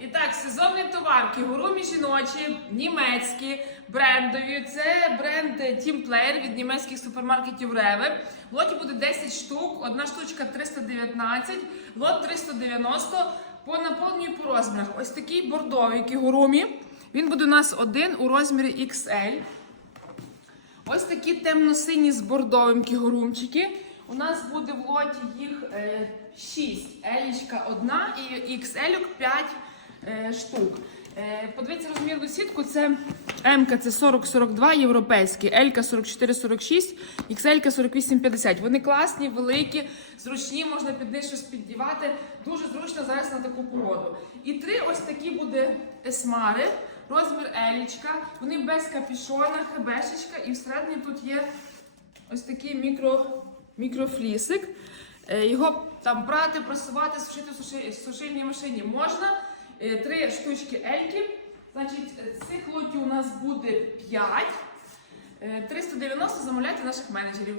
І так, сезонні товар, кігурумі жіночі, німецькі, брендові. Це бренд Team Player від німецьких супермаркетів Реви. В лоті буде 10 штук, одна штучка 319, лот 390 по наповнюю по розмірах. Ось такий бордовий кігурумі. Він буде у нас один у розмірі XL. Ось такі темно-сині з бордовим кігурумчики. У нас буде в лоті їх 6. Елічка одна і XL 5 е, штук. Е, подивіться розмірну сітку. Це М це 40-42 європейський, L 44-46, XL 48-50. Вони класні, великі, зручні, можна під них щось піддівати. Дуже зручно зараз на таку погоду. І три ось такі буде есмари. Розмір елічка, вони без капішона, хебешечка, і всередині тут є ось такий мікро, мікрофлісик. Е, Його там прати, просувати, сушити в сушильній машині можна. Е, Три штучки ельки. Значить, е, цих лотів у нас буде 5. 390 замовляйте наших менеджерів.